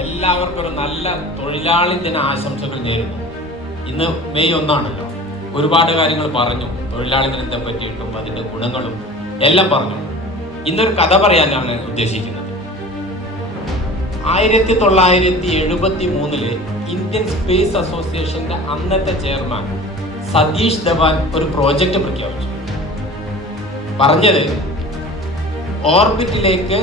എല്ലാവർക്കും ഒരു നല്ല തൊഴിലാളി ദിന ആശംസകൾ നേരുന്നു. ഇന്ന് മെയ് 1 ഒരുപാട് കാര്യങ്ങൾ പറഞ്ഞു, തൊഴിലാളി ദിനത്തെ പറ്റിയിട്ടും അതിൻ്റെ ഗുണങ്ങളും എല്ലാം പറഞ്ഞു. ഇന്നൊരു കഥ പറയാനാണ് ഉദ്ദേശിക്കുന്നത്. 1973 ഇന്ത്യൻ സ്പേസ് അസോസിയേഷന്റെ അന്നത്തെ ചെയർമാൻ സതീഷ് ധവാൻ ഒരു പ്രോജക്റ്റ് പ്രഖ്യാപിച്ചു. പറഞ്ഞത് ഓർബിറ്റിലേക്ക്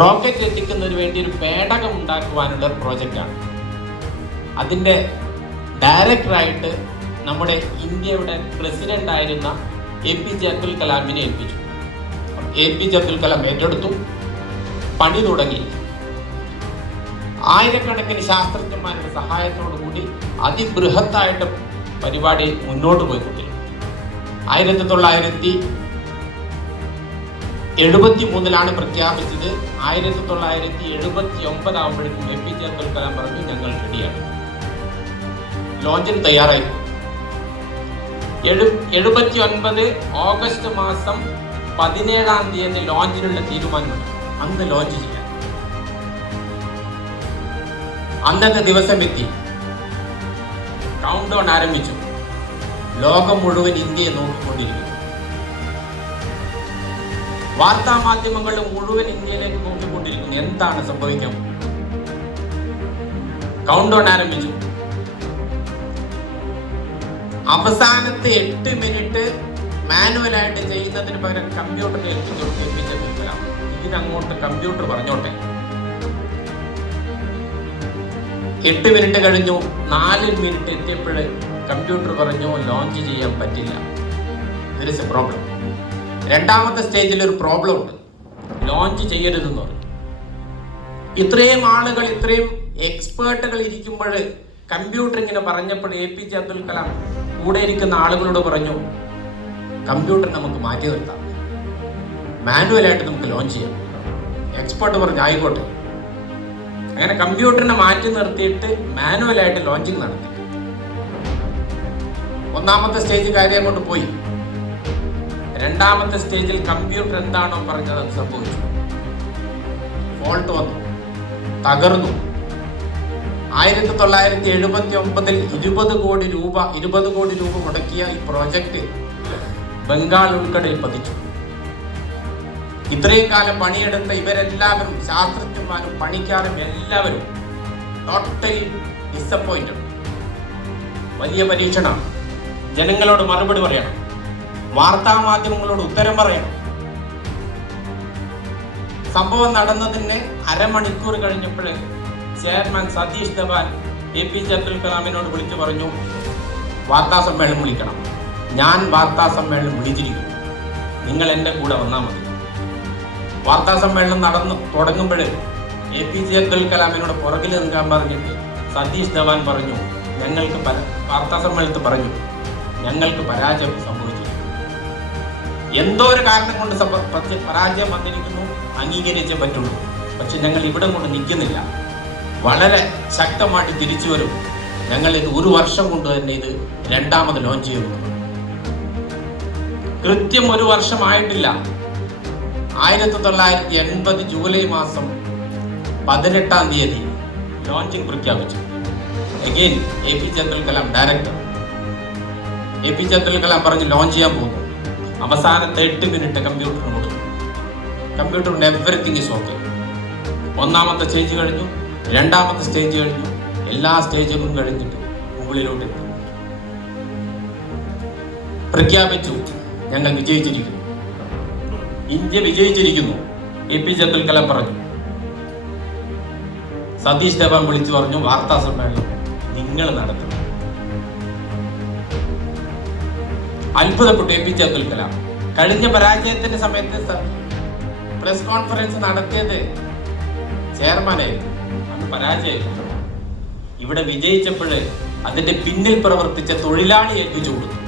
റോക്കറ്റ് എത്തിക്കുന്നതിന് വേണ്ടി ഒരു പേടകം ഉണ്ടാക്കുവാനുള്ള ഒരു പ്രോജക്റ്റാണ്. അതിൻ്റെ ഡയറക്ടറായിട്ട് നമ്മുടെ ഇന്ത്യയുടെ പ്രസിഡന്റ് ആയിരുന്ന APJ അബ്ദുൽ കലാമിനെ ഏൽപ്പിച്ചു. APJ അബ്ദുൽ കലാം ഏറ്റെടുത്തു, പണി തുടങ്ങി. ആയിരക്കണക്കിന് ശാസ്ത്രജ്ഞന്മാരുടെ സഹായത്തോടു കൂടി അതിബൃഹത്തായിട്ട് പരിപാടി മുന്നോട്ട് പോയിക്കൊണ്ടിരുന്നു. 1973 പ്രഖ്യാപിച്ചത്. 1979 ആകുമ്പോഴേക്കും APJ അബ്ദുൽ കലാം പറഞ്ഞു, ഞങ്ങൾ റെഡിയാണ്, ലോഞ്ചിന് തയ്യാറായി. 79 ഓഗസ്റ്റ് മാസം 17 ലോഞ്ചിനുള്ള തീരുമാനമുണ്ട്. അന്ന് ലോഞ്ച് ചെയ്യാൻ അന്നത്തെ ദിവസം എത്തി. കൗണ്ട് ഡൗൺ ആരംഭിച്ചു. ലോകം മുഴുവൻ ഇന്ത്യയെ നോക്കിക്കൊണ്ടിരിക്കുന്നു. വാർത്താ മാധ്യമങ്ങളും മുഴുവൻ ഇന്ത്യയിലേക്ക് നോക്കിക്കൊണ്ടിരിക്കുന്നു. എന്താണ് സംഭവിക്കാൻ? കൗണ്ട് ഡൗൺ ആരംഭിച്ചു. അവസാനത്തെ 8 മിനിറ്റ് മാനുവലായിട്ട് ചെയ്യുന്നതിന് പകരം കമ്പ്യൂട്ടറിൽ ഏൽപ്പിച്ചു. ഇതിനങ്ങോട്ട് കമ്പ്യൂട്ടർ പറഞ്ഞോട്ടെ. 8 മിനിറ്റ് കഴിഞ്ഞു. 4 മിനിറ്റ് എത്തിയപ്പോൾ കമ്പ്യൂട്ടർ പറഞ്ഞു, ലോഞ്ച് ചെയ്യാൻ പറ്റില്ല. There is a problem. രണ്ടാമത്തെ സ്റ്റേജിൽ ഒരു പ്രോബ്ലം ഉണ്ട്, ലോഞ്ച് ചെയ്യരുതെന്ന് പറഞ്ഞു. ഇത്രയും ആളുകൾ, ഇത്രയും എക്സ്പേർട്ടുകൾ ഇരിക്കുമ്പോൾ കമ്പ്യൂട്ടർ ഇങ്ങനെ പറഞ്ഞപ്പോൾ APJ അബ്ദുൽ കലാം കൂടെ ഇരിക്കുന്ന ആളുകളോട് പറഞ്ഞു, കമ്പ്യൂട്ടർ നമുക്ക് മാറ്റി നിർത്താം, മാനുവലായിട്ട് നമുക്ക് ലോഞ്ച് ചെയ്യാം. എക്സ്പേർട്ട് പറഞ്ഞു ആയിക്കോട്ടെ. അങ്ങനെ കമ്പ്യൂട്ടറിനെ മാറ്റി നിർത്തിയിട്ട് മാനുവലായിട്ട് ലോഞ്ചിങ് നടത്തി. ഒന്നാമത്തെ സ്റ്റേജ് കാര്യം കൊണ്ട് പോയി. രണ്ടാമത്തെ സ്റ്റേജിൽ കമ്പ്യൂട്ടർ എന്താണോ പറഞ്ഞത് അത് സംഭവിച്ചു. ഫോൾട്ട് വന്നു, തകർന്നു. 1979 20 കോടി രൂപ മുടക്കിയ ഈ പ്രോജക്റ്റ് ബംഗാൾ ഉൾക്കടലിൽ പതിച്ചു. ഇത്രയും കാലം പണിയെടുത്ത ഇവരെല്ലാവരും, ശാസ്ത്രജ്ഞന്മാരും പണിക്കാരും എല്ലാവരും ടോട്ടലി ഡിസപ്പോയിന്റഡ്. വലിയ പരീക്ഷണം. ജനങ്ങളോട് മറുപടി പറയണം, വാർത്താ മാധ്യമങ്ങളോട് ഉത്തരം പറയണം. സംഭവം നടന്നതിന് അരമണിക്കൂർ കഴിഞ്ഞപ്പോൾ ചെയർമാൻ സതീഷ് ധവാൻ APJ അബ്ദുൽ കലാമിനോട് വിളിച്ചു പറഞ്ഞു, വാർത്താ സമ്മേളനം വിളിക്കണം. ഞാൻ വാർത്താ സമ്മേളനം വിളിച്ചിരിക്കുന്നു, നിങ്ങൾ എൻ്റെ കൂടെ വന്നാൽ മതി. വാർത്താ സമ്മേളനം നടന്നു തുടങ്ങുമ്പോൾ APJ അബ്ദുൽ കലാമിനോട് പുറകിൽ നിൽക്കാൻ പറഞ്ഞിട്ട് സതീഷ് ധവാൻ പറഞ്ഞു, വാർത്താ സമ്മേളനത്തിൽ പറഞ്ഞു, ഞങ്ങൾക്ക് പരാജയം സംഭവിച്ചിരിക്കുന്നു. എന്തോ ഒരു കാരണം കൊണ്ട് പരാജയം വന്നിരിക്കുന്നു, അംഗീകരിച്ചേ പറ്റുള്ളൂ. പക്ഷെ ഞങ്ങൾ ഇവിടെ കൊണ്ട് നിൽക്കുന്നില്ല, വളരെ ശക്തമായിട്ട് തിരിച്ചു വരും. ഞങ്ങൾ ഇത് 1 വർഷം കൊണ്ട് തന്നെ ഇത് രണ്ടാമത് ലോഞ്ച് ചെയ്യുന്നു. കൃത്യം 1 വർഷമായിട്ടില്ല. 1980 ജൂലൈ മാസം 18 ലോഞ്ചിങ് പ്രഖ്യാപിച്ചു. Again APJ Abdul Kalam director. APJ Abdul Kalam പറഞ്ഞ് ലോഞ്ച് ചെയ്യാൻ പോകുന്നു. അവസാനത്തെ 8 മിനിറ്റ് കമ്പ്യൂട്ടറിന് കൊടുത്തു. കമ്പ്യൂട്ടറിന് എവറിത്തിങ് ഈസ് ഓക്കെ. ഒന്നാമത്തെ സ്റ്റേജ് കഴിഞ്ഞു, രണ്ടാമത്തെ സ്റ്റേജ് കഴിഞ്ഞു, എല്ലാ സ്റ്റേജുകളും കഴിഞ്ഞിട്ട് മുകളിലോട്ട് എത്തി. പ്രഖ്യാപിച്ചു, ഞങ്ങൾ വിജയിച്ചിരിക്കുന്നു, ഇന്ത്യ വിജയിച്ചിരിക്കുന്നു. APJ അബ്ദുൽ കലാം പറഞ്ഞു. സതീഷ് ധവാൻ വിളിച്ചു പറഞ്ഞു, വാർത്താ സമ്മേളനം നിങ്ങൾ നടത്തണം. അത്ഭുതപ്പെട്ടു APJ അബ്ദുൽ കലാം. കഴിഞ്ഞ പരാജയത്തിന്റെ സമയത്ത് പ്രസ് കോൺഫറൻസ് നടത്തിയത് ചെയർമാനായിരുന്നു. അന്ന് പരാജയമില്ല. ഇവിടെ വിജയിച്ചപ്പോൾ അതിന്റെ പിന്നിൽ പ്രവർത്തിച്ച തൊഴിലാളി ഏൽപ്പിച്ചു കൊടുത്തു.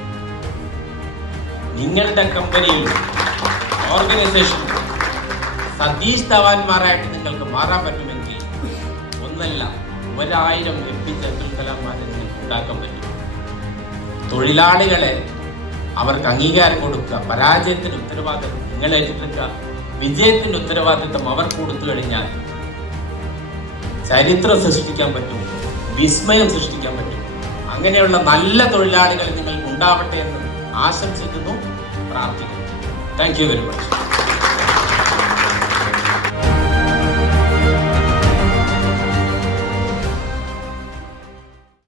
നിങ്ങളുടെ കമ്പനിയിൽ, ഓർഗനൈസേഷൻ സതീഷ് ധവാൻമാരായിട്ട് നിങ്ങൾക്ക് മാറാൻ പറ്റുമെങ്കിൽ ഒന്നല്ല 1000 APJ അബ്ദുൽ കലാംമാരെ നിങ്ങൾക്ക് ഉണ്ടാക്കാൻ പറ്റും. തൊഴിലാളികളെ അവർക്ക് അംഗീകാരം കൊടുക്കുക, പരാജയത്തിന് ഉത്തരവാദിത്വം നിങ്ങൾ ഏറ്റെടുക്കുക, വിജയത്തിന്റെ ഉത്തരവാദിത്വം അവർ കൊടുത്തു കഴിഞ്ഞാൽ ചരിത്രം സൃഷ്ടിക്കാൻ പറ്റും, വിസ്മയം സൃഷ്ടിക്കാൻ പറ്റും. അങ്ങനെയുള്ള നല്ല തൊഴിലാളികൾ നിങ്ങൾ ഉണ്ടാവട്ടെ എന്ന് ആശംസിക്കുന്നു, പ്രാർത്ഥിക്കുന്നു. Thank you very much.